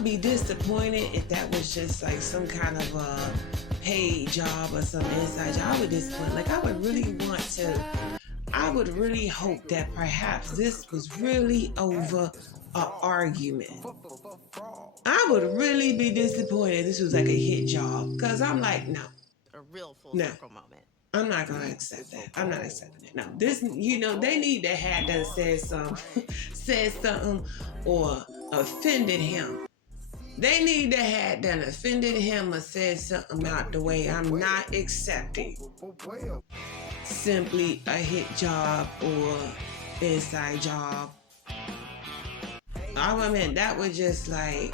would be disappointed if that was just like some kind of a paid job or some inside job. I would disappoint. Like, I would really hope that perhaps this was really over an argument. I would really be disappointed if this was like a hit job. Because I'm like, no, A real full no. circle moment. I'm not gonna accept that. I'm not accepting it. No, this, they need to have done said something, or offended him. They need to have done offended him or said something out the way. I'm not accepting simply a hit job or inside job. I mean, that was just like,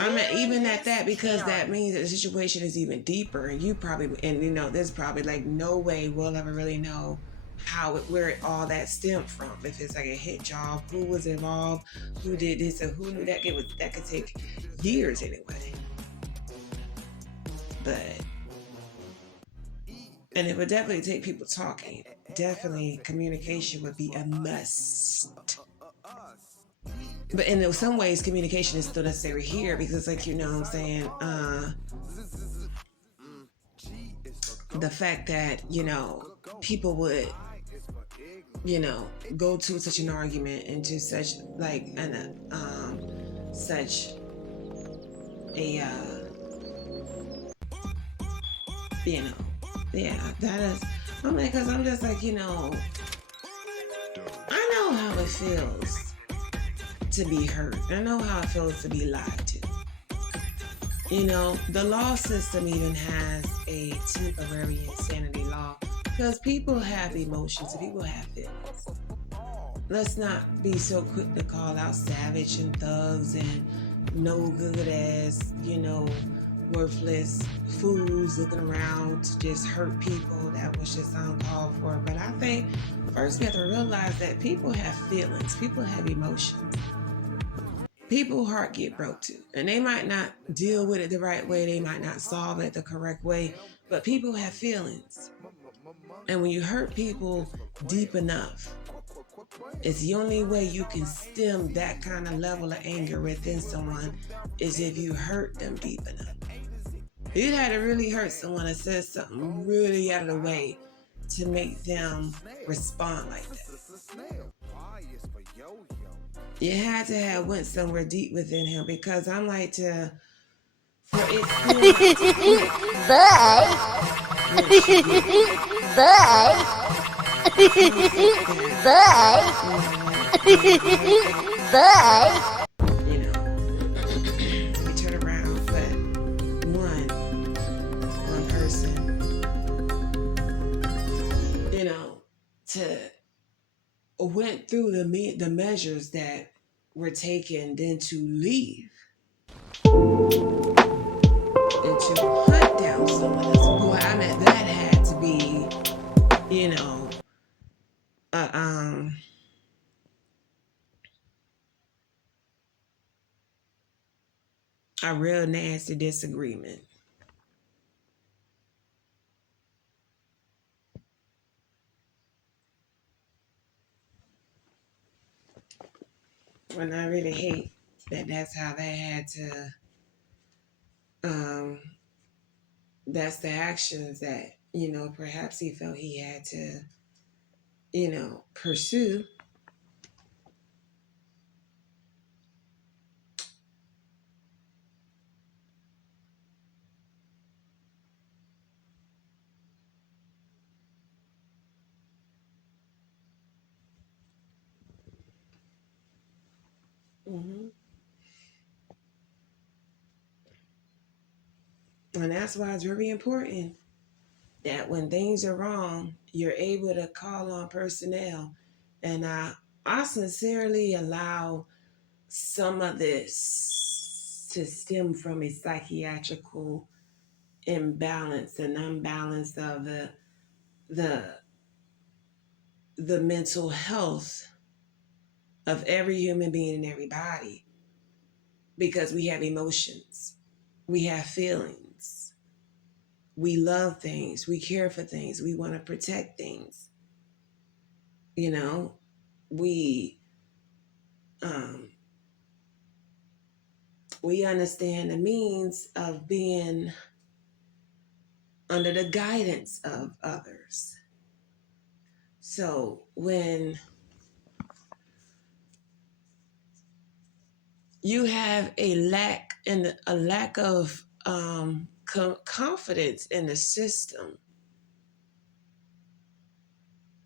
I mean, even at that, because that means that the situation is even deeper, and there's probably like no way we'll ever really know where all that stemmed from. If it's like a hit job, who was involved, who did this, and who knew that could take years anyway. And it would definitely take people talking. Definitely communication would be a must. But in some ways, communication is still necessary here, because, like, what I'm saying, the fact that, people would, go to such an argument, into such like such a yeah, that is. I'm like, because I'm just like, I know how it feels to be hurt. I know how it feels to be lied to. The law system even has a temporary insanity law, because people have emotions and people have feelings. Let's not be so quick to call out savage and thugs and no good ass, worthless fools looking around to just hurt people. That was just uncalled for. But I think first we have to realize that people have feelings, people have emotions. People's heart get broke too, and they might not deal with it the right way. They might not solve it the correct way, but people have feelings. And when you hurt people deep enough, it's the only way you can stem that kind of level of anger within someone is if you hurt them deep enough. You'd have to really hurt someone that says something really out of the way to make them respond like that. You had to have went somewhere deep within him, because I'm like, for it Bye. Bye. Bye. Bye. We turn around, but one person, to went through the measures that were taken, then to leave and to hunt down someone else. Boy, I mean, that had to be, a real nasty disagreement. And I really hate that that's how they had to, that's the actions that, perhaps he felt he had to, pursue. Mm-hmm. And that's why it's very important that when things are wrong, you're able to call on personnel. And I sincerely allow some of this to stem from a psychiatrical imbalance and unbalance of the mental health of every human being and every body, because we have emotions, we have feelings, we love things, we care for things, we want to protect things. We we understand the means of being under the guidance of others. So when you have a lack of confidence in the system,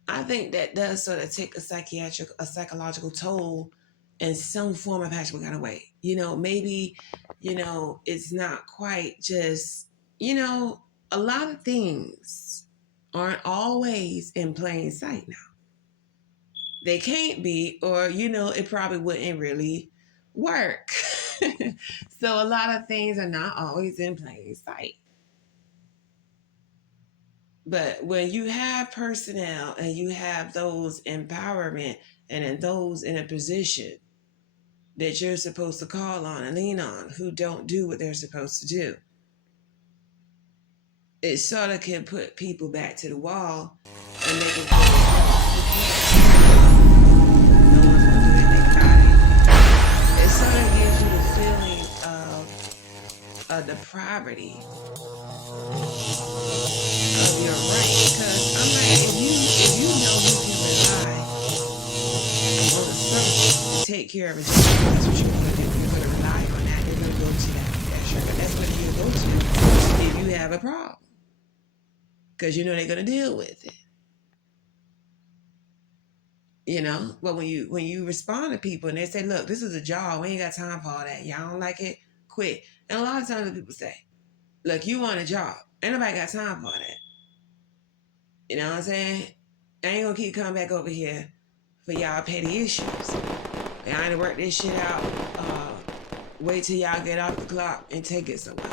I think that does sort of take a psychological toll in some form of actual kind of way. Maybe, it's not quite just, a lot of things aren't always in plain sight now. They can't be, or, it probably wouldn't really work. So a lot of things are not always in plain sight. But when you have personnel and you have those empowerment and then those in a position that you're supposed to call on and lean on who don't do what they're supposed to do, it sort of can put people back to the wall and make them feel no one's going to do anything about it. It sort of gives you the feeling of depravity of your right. Because I'm like, if you know you can rely on a service to take care of a job, that's what you're going to do. You're going to rely on that. You're going to go to that sugar. That's what you're going to go to if you have a problem. Because you know they're going to deal with it. But when you respond to people and they say, look, this is a job, we ain't got time for all that, y'all don't like it, quit. And a lot of times people say, look, you want a job, ain't nobody got time for that. You know what I'm saying? I ain't gonna keep coming back over here for y'all petty issues. I ain't work this shit out. Wait till y'all get off the clock and take it somewhere.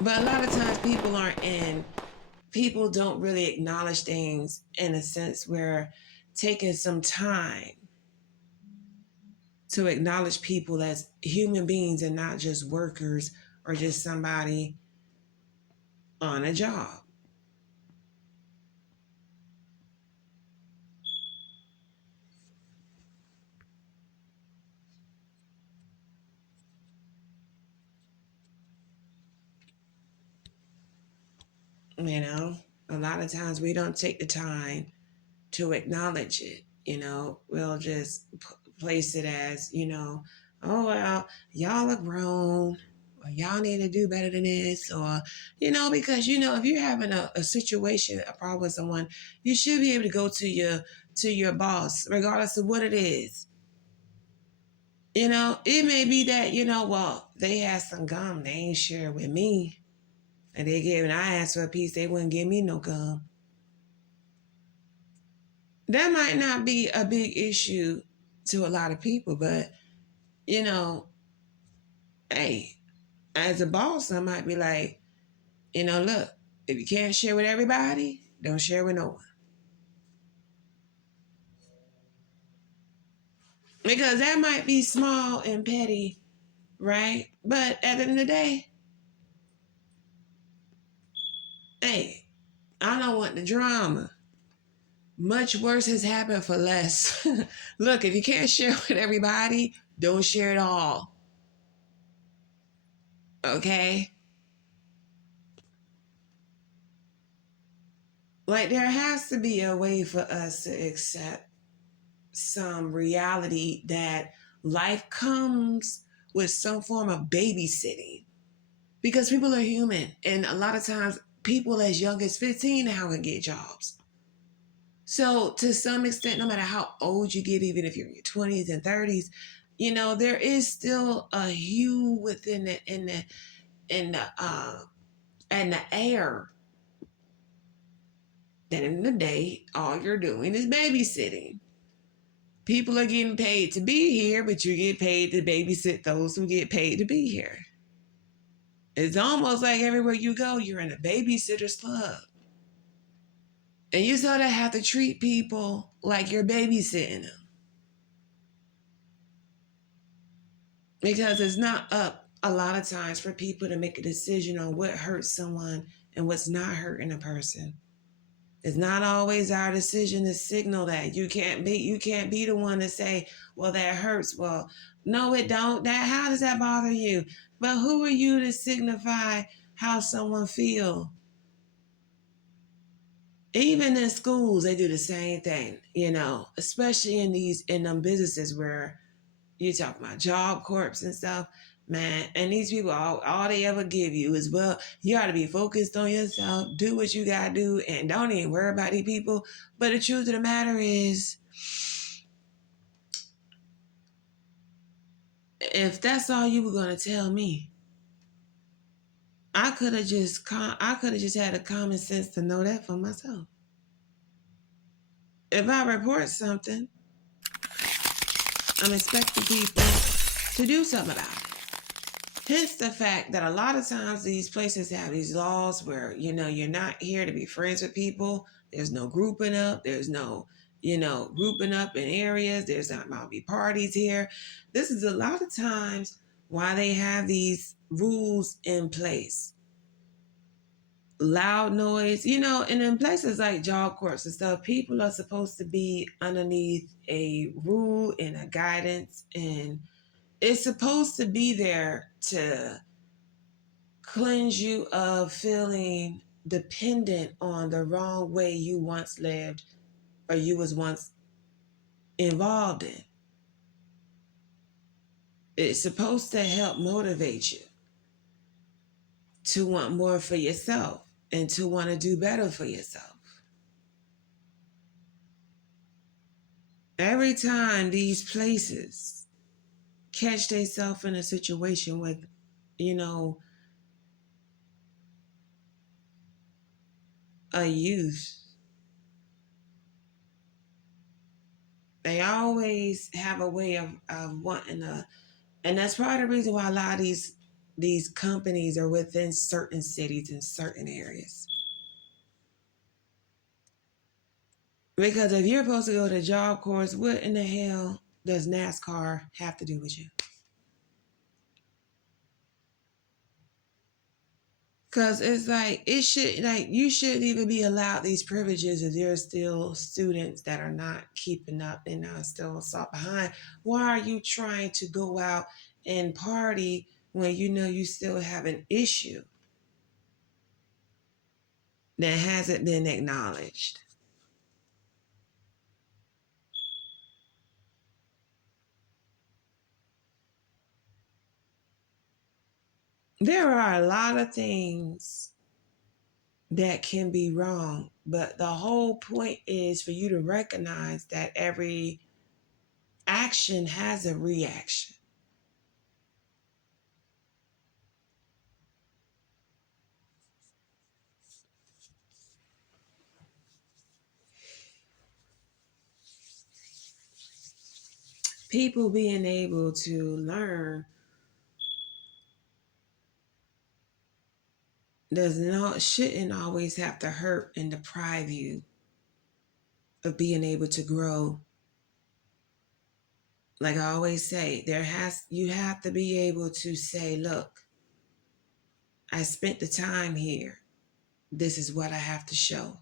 But a lot of times people don't really acknowledge things in a sense where taking some time to acknowledge people as human beings and not just workers or just somebody on a job. A lot of times we don't take the time to acknowledge it. We'll just place it as, oh, well, y'all are grown, or y'all need to do better than this, or, because, if you're having a situation, a problem with someone, you should be able to go to your boss, regardless of what it is. It may be that, well, they had some gum, they ain't share with me, and I asked for a piece, they wouldn't give me no gum. That might not be a big issue to a lot of people, but hey, as a boss, I might be like, look, if you can't share with everybody, don't share with no one. Because that might be small and petty, right? But at the end of the day, hey, I don't want the drama. Much worse has happened for less. Look, if you can't share with everybody, don't share it all. Okay? Like, there has to be a way for us to accept some reality that life comes with some form of babysitting. Because people are human. And a lot of times, people as young as 15 now can get jobs. So to some extent, no matter how old you get, even if you're in your 20s and 30s, there is still a hue within the air that in the day, all you're doing is babysitting. People are getting paid to be here, but you get paid to babysit those who get paid to be here. It's almost like everywhere you go, you're in a babysitter's club. And you sort of have to treat people like you're babysitting them. Because it's not up a lot of times for people to make a decision on what hurts someone and what's not hurting a person. It's not always our decision to signal that. You can't be the one to say, well, that hurts. Well, no, it don't. How does that bother you? But who are you to signify how someone feel? Even in schools, they do the same thing, especially in them businesses where you talk about job corps and stuff, man. And these people, all they ever give you is, well, you ought to be focused on yourself, do what you gotta do, and don't even worry about these people. But the truth of the matter is, if that's all you were gonna tell me, I could have just had the common sense to know that for myself. If I report something, I'm expecting people to do something about it. Hence the fact that a lot of times these places have these laws where, you're not here to be friends with people. There's no grouping up. There's no, grouping up in areas. There's not going to be parties here. This is a lot of times why they have these rules in place. Loud noise, and in places like job courts and stuff, people are supposed to be underneath a rule and a guidance, and it's supposed to be there to cleanse you of feeling dependent on the wrong way you once lived or you was once involved in. It's supposed to help motivate you to want more for yourself and to want to do better for yourself. Every time these places catch themselves in a situation with, a youth, they always have a way of wanting to. And that's part of the reason why a lot of these companies are within certain cities and certain areas. Because if you're supposed to go to job course, what in the hell does NASCAR have to do with you? Because it's like you shouldn't even be allowed these privileges if there's still students that are not keeping up and are still sought behind. Why are you trying to go out and party when you still have an issue that hasn't been acknowledged? There are a lot of things that can be wrong, but the whole point is for you to recognize that every action has a reaction. People being able to learn shouldn't always have to hurt and deprive you of being able to grow. Like I always say, you have to be able to say, look, I spent the time here. This is what I have to show.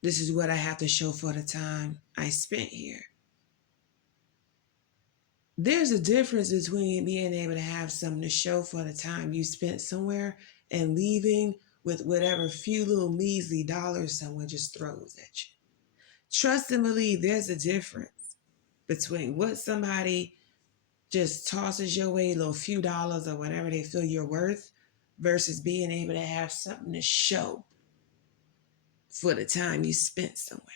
This is what I have to show for the time I spent here. There's a difference between being able to have something to show for the time you spent somewhere and leaving with whatever few little measly dollars someone just throws at you. Trust and believe there's a difference between what somebody just tosses your way, a little few dollars or whatever they feel you're worth, versus being able to have something to show for the time you spent somewhere.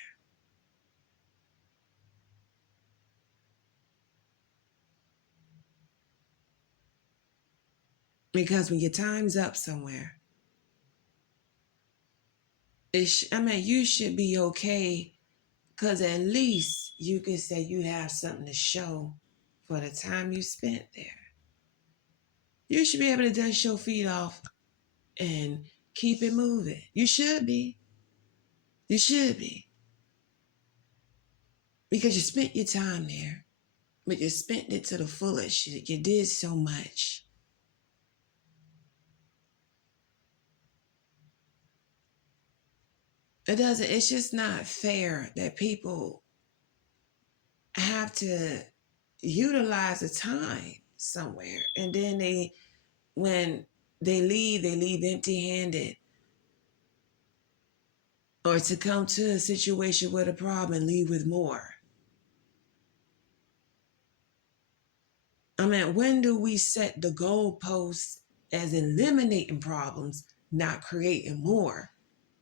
Because when your time's up somewhere, you should be okay, because at least you can say you have something to show for the time you spent there. You should be able to dust your feet off and keep it moving. You should be. You should be. Because you spent your time there, but you spent it to the fullest. You did so much. It doesn't, it's just not fair that people have to utilize the time somewhere. And then when they leave empty handed, or to come to a situation with a problem and leave with more. I mean, when do we set the goalposts as eliminating problems, not creating more?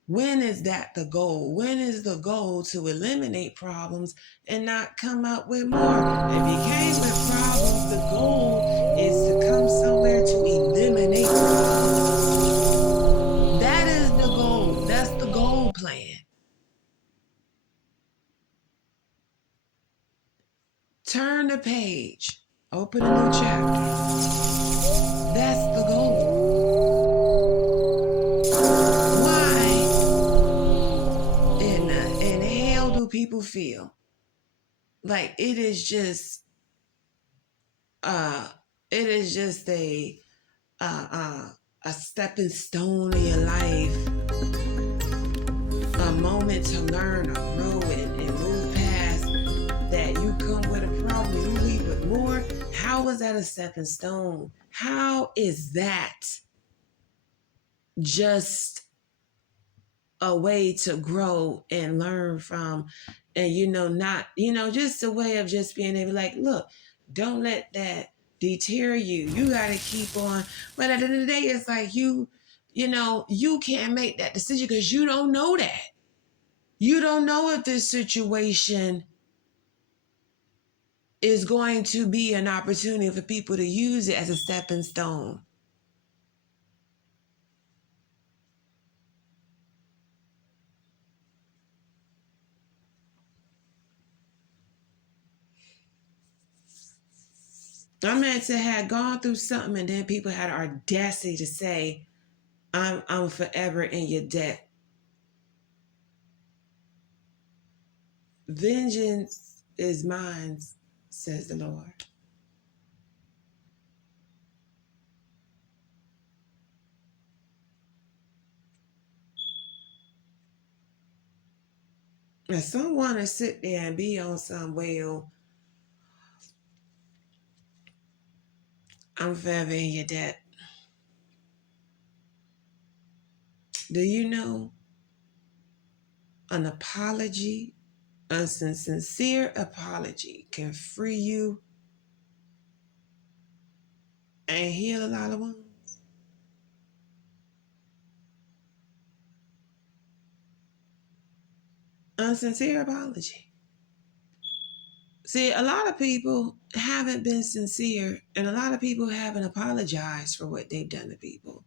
When is that the goal? When is the goal to eliminate problems and not come up with more? If you came with problems, the goal is to come somewhere to eliminate problems. That is the goal. That's the goal plan. Turn the page. Open a new chapter. That's the goal. Why in hell do people feel like it is just uh it is just uh, uh, a stepping stone in your life, a moment to learn or grow and move past that? You come with a problem, you leave with more. How is that a stepping stone? How is that just a way to grow and learn from? And not, just a way of just being able, like, look, don't let that deter you. You got to keep on. But at the end of the day, it's like you can't make that decision because you don't know that. You don't know if this situation is going to be an opportunity for people to use it as a stepping stone. I meant to have gone through something and then people had the audacity to say, I'm forever in your debt. Vengeance is mine, says the Lord. And some want to sit there and be on some, well, I'm forever in your debt. Do you know an apology, a sincere apology can free you and heal a lot of wounds? A sincere apology. See, a lot of people haven't been sincere, and a lot of people haven't apologized for what they've done to people.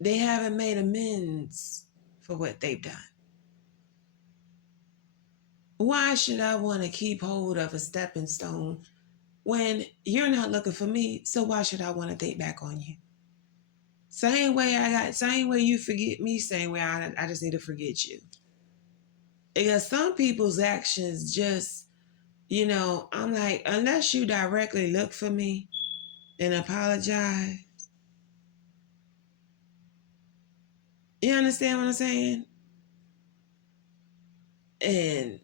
They haven't made amends for what they've done. Why should I want to keep hold of a stepping stone when you're not looking for me? So why should I want to date back on you? Same way you forget me, same way I just need to forget you. Because some people's actions just, I'm like, unless you directly look for me and apologize, you understand what I'm saying? And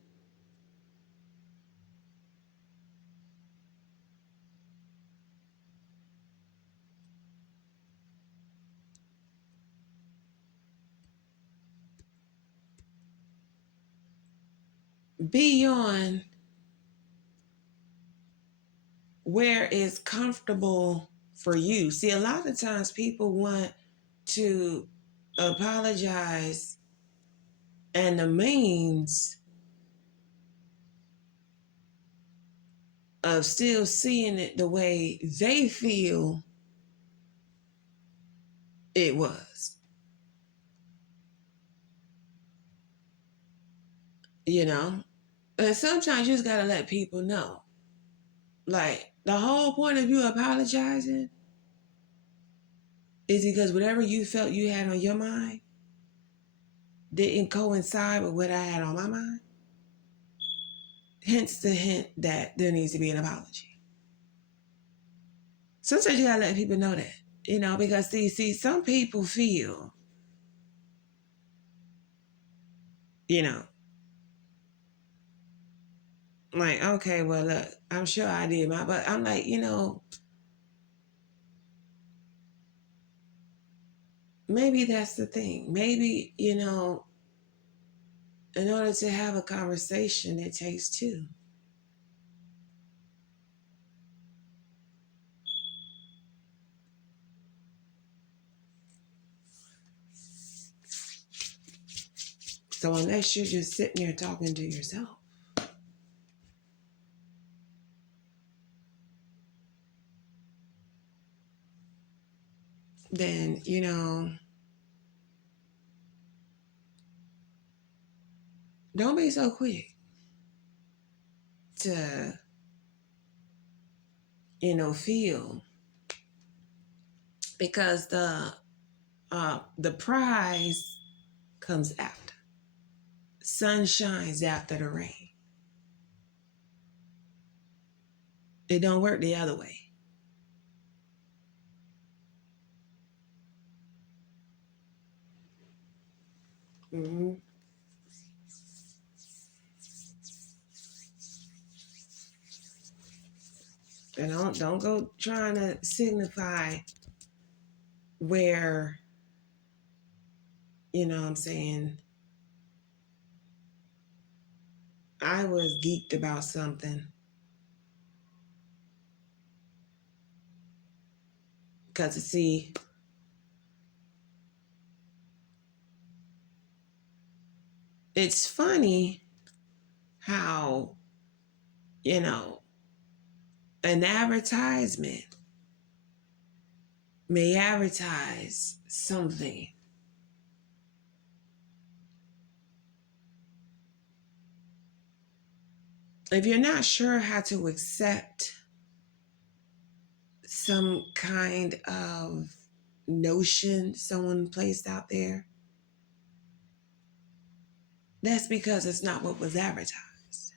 beyond where it's comfortable for you. See, a lot of times people want to apologize, and the means of still seeing it the way they feel it was. You know? And sometimes you just gotta let people know. Like, the whole point of you apologizing is because whatever you felt you had on your mind didn't coincide with what I had on my mind. Hence the hint that there needs to be an apology. Sometimes you gotta let people know that, because see, some people feel you know, like, okay, well, look, I'm sure I did my, but I'm like, maybe that's the thing. Maybe, in order to have a conversation, it takes two. So unless you're just sitting there talking to yourself, then, don't be so quick to, feel, because the prize comes after. Sun shines after the rain. It don't work the other way. Mm-hmm. And don't go trying to signify where, I'm saying, I was geeked about something. Because, see, it's funny how, you know, an advertisement may advertise something. If you're not sure how to accept some kind of notion someone placed out there, that's because it's not what was advertised.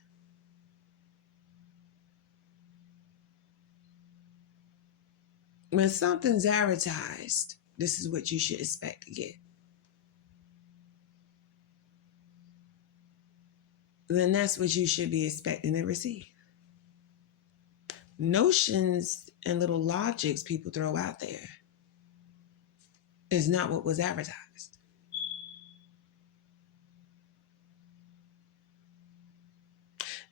When something's advertised, this is what you should expect to get. Then that's what you should be expecting to receive. Notions and little logics people throw out there is not what was advertised.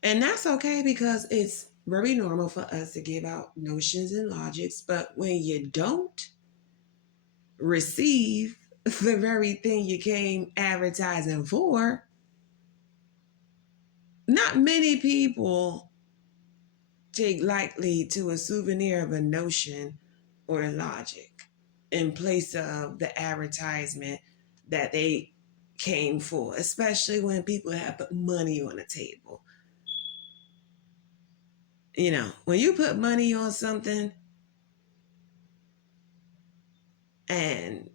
And that's okay, because it's very normal for us to give out notions and logics, but when you don't receive the very thing you came advertising for, not many people take lightly to a souvenir of a notion or a logic in place of the advertisement that they came for, especially when people have put money on the table. When you put money on something and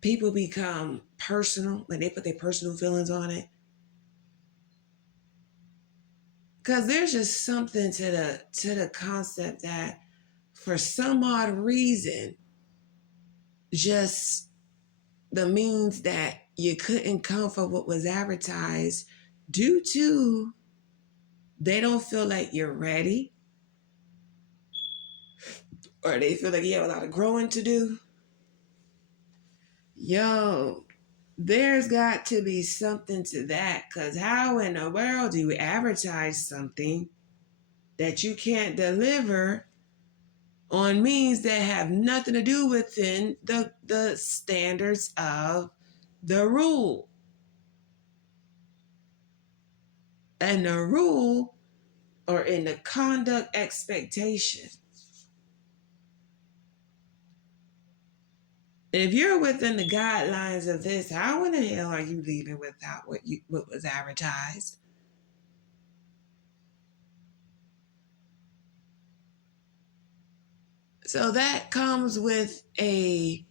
people become personal, when they put their personal feelings on it, because there's just something to the concept that for some odd reason, just the means that you couldn't come for what was advertised due to they don't feel like you're ready, or they feel like you have a lot of growing to do. Yo, there's got to be something to that, because how in the world do you advertise something that you can't deliver on means that have nothing to do within the standards of the rule? And the rule, or in the conduct expectation. If you're within the guidelines of this, how in the hell are you leaving without what was advertised? So that comes with a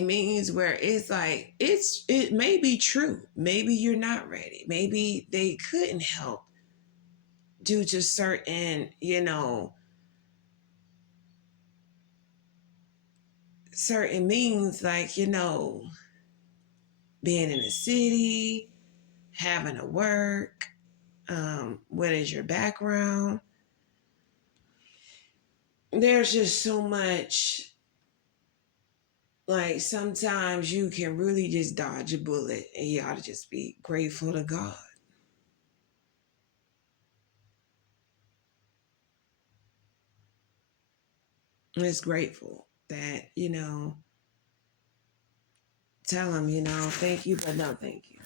means where it's like it may be true. Maybe you're not ready. Maybe they couldn't help due to certain, certain means, like, being in a city, having to work, what is your background? There's just so much. Like, sometimes you can really just dodge a bullet, and you ought to just be grateful to God. Just grateful that, tell him, thank you, but no thank you.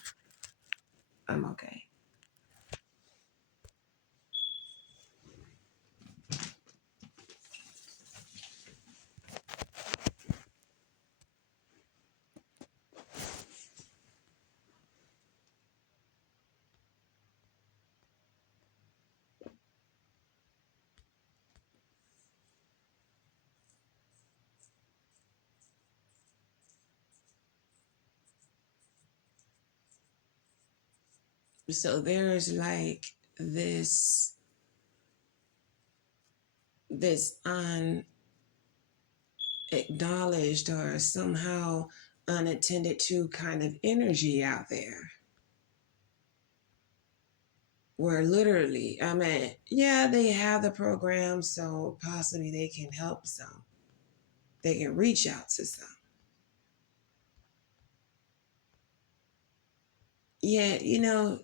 I'm okay. So there's like this this unacknowledged or somehow unattended to kind of energy out there where literally, I mean, yeah, they have the program, so possibly they can help some. They can reach out to some. Yeah,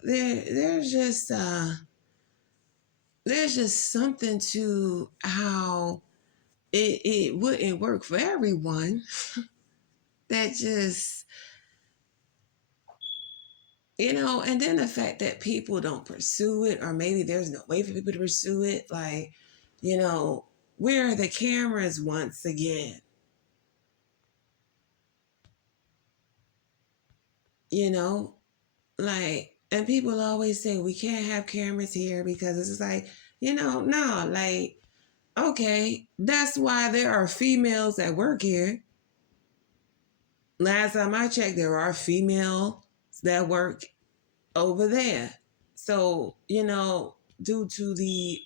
there's just something to how it wouldn't work for everyone. That just, and then the fact that people don't pursue it, or maybe there's no way for people to pursue it. Like, where are the cameras once again? You know, like, and people always say we can't have cameras here because it's just like, no, like, okay, that's why there are females that work here. Last time I checked, there are females that work over there. So, due to the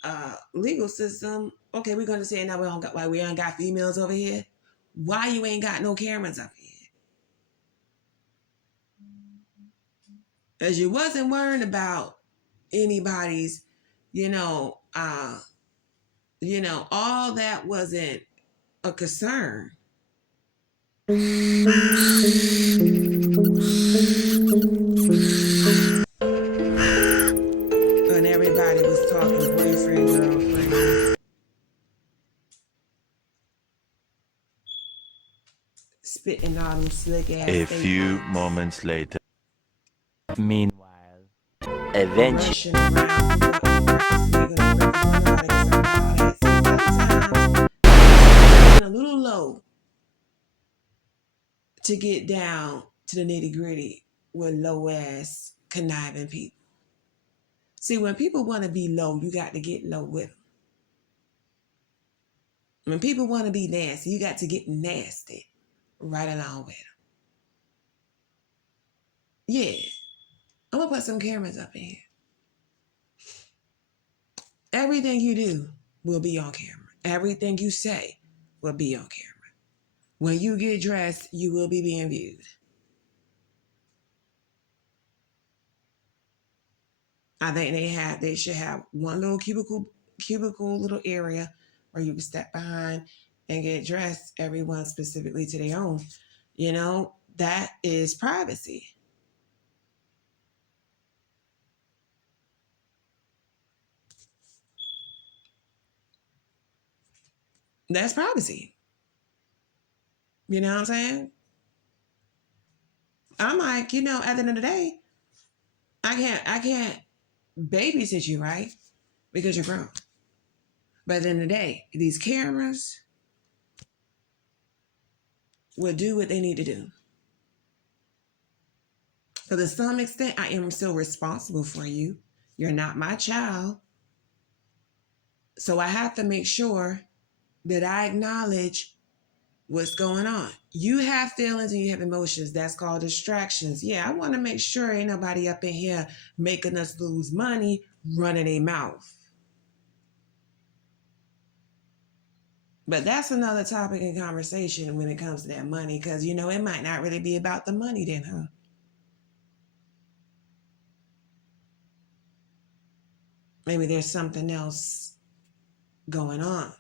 legal system, okay, we're gonna say now we don't got why we ain't got females over here. Why you ain't got no cameras up here? As you wasn't worrying about anybody's, you know, uh, all that wasn't a concern. And everybody was talking boyfriend, girlfriend, spitting all them slick ass A few statements, moments later. Meanwhile, rushing around who wasn't working so they could have worked. Well, nobody concerned about all that. See, sometimes getting a little low to get down to the nitty gritty with low ass conniving people. See, when people want to be low, you got to get low with them. When people want to be nasty, you got to get nasty right along with them. Yeah, I'm gonna put some cameras up in here. Everything you do will be on camera. Everything you say will be on camera. When you get dressed, you will be being viewed. I think they should have one little cubicle little area where you can step behind and get dressed, everyone specifically to their own. That is privacy. That's privacy. You know what I'm saying? I'm like, at the end of the day, I can't babysit you, right? Because you're grown. But at the end of the day, these cameras will do what they need to do. So to some extent, I am still responsible for you. You're not my child. So I have to make sure that I acknowledge what's going on. You have feelings and you have emotions. That's called distractions. Yeah, I want to make sure ain't nobody up in here making us lose money running a mouth. But that's another topic in conversation when it comes to that money, because it might not really be about the money then, huh? Maybe there's something else going on.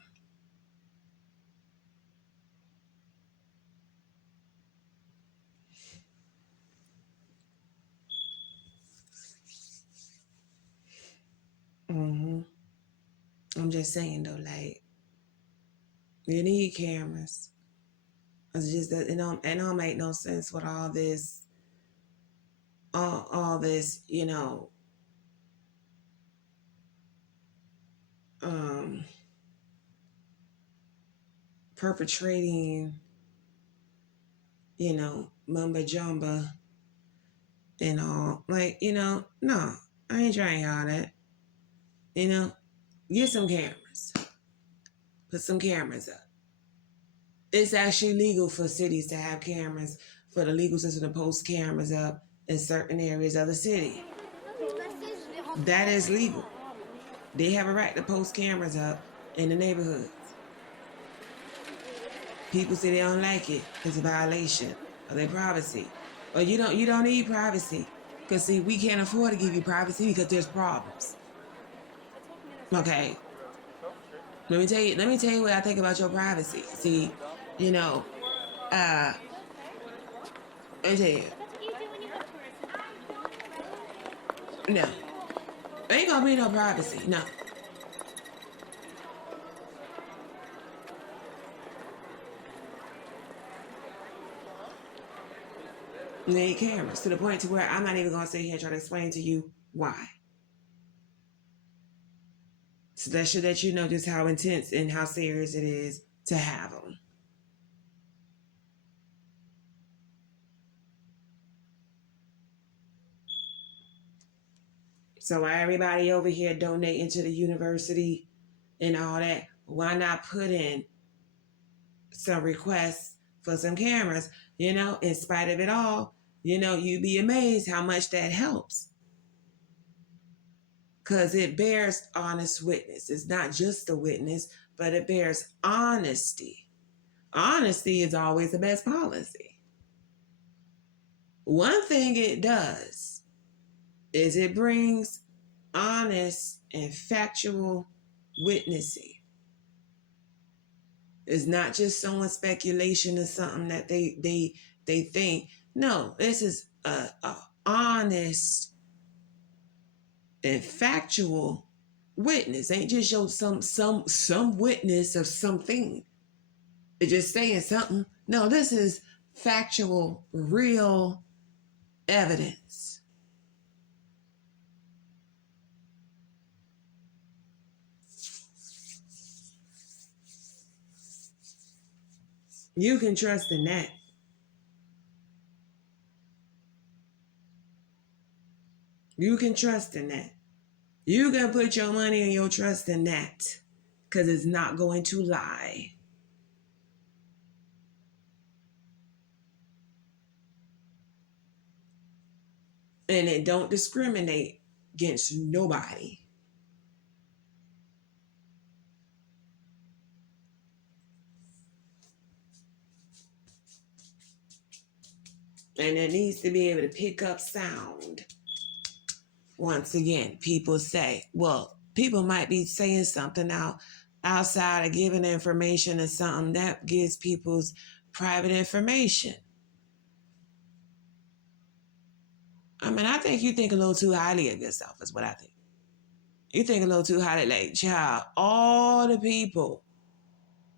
hmm I'm just saying though, like, you need cameras. It's just that it don't make no sense with all this, um, perpetrating, mumba jumba and all. Like, no, I ain't trying all that. You know, get some cameras. Put some cameras up. It's actually legal for cities to have cameras, for the legal system to post cameras up in certain areas of the city. That is legal. They have a right to post cameras up in the neighborhoods. People say they don't like it. It's a violation of their privacy. Or you don't need privacy. Because see, we can't afford to give you privacy because there's problems. Okay. Let me tell you what I think about your privacy. See, let me tell you. No. Ain't gonna be no privacy. No. You need cameras to the point to where I'm not even gonna sit here and try to explain to you why. So that should let you know just how intense and how serious it is to have them. So while everybody over here donating to the university and all that, why not put in some requests for some cameras? In spite of it all, you'd be amazed how much that helps. Because it bears honest witness. It's not just a witness, but it bears honesty. Honesty is always the best policy. One thing it does is it brings honest and factual witnessing. It's not just someone's speculation or something that they think. No, this is a honest and factual witness. Ain't just your some witness of something. It's just saying something. No, this is factual, real evidence. You can trust in that. You can trust in that. You can put your money and your trust in that because it's not going to lie. And it don't discriminate against nobody. And it needs to be able to pick up sound. Once again, people say, well, people might be saying something outside of giving information or something that gives people's private information. I mean, I think you think a little too highly of yourself, is what I think. You think a little too highly, like, child, all the people,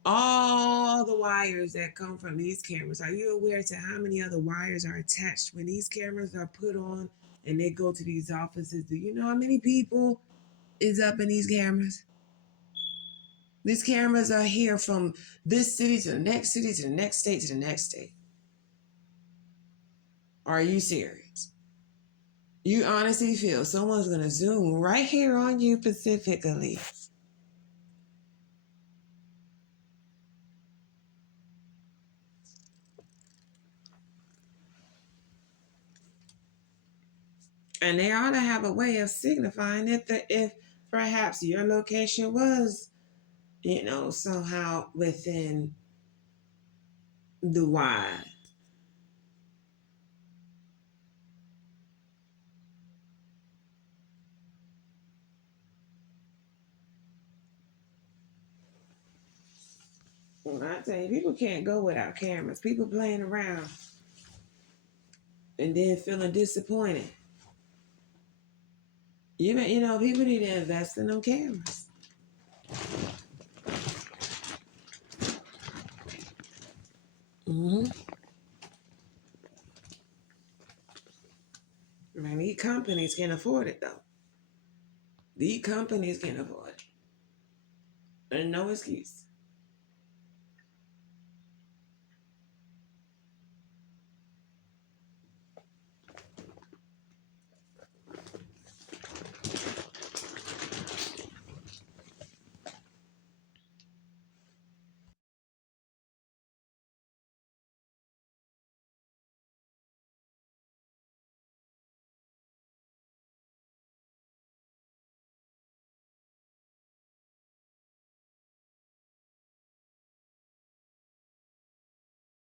all the wires that come from these cameras. Are you aware to how many other wires are attached when these cameras are put on and they go to these offices? Do you know how many people is up in these cameras? These cameras are here from this city to the next city to the next state to the next state. Are you serious? You honestly feel someone's going to zoom right here on you specifically? And they ought to have a way of signifying if perhaps your location was somehow within the why. Well, I tell you, people can't go without cameras. People playing around and then feeling disappointed. People need to invest in them cameras. Mm-hmm. Man, these companies can afford it though. These companies can afford it. There's no excuse.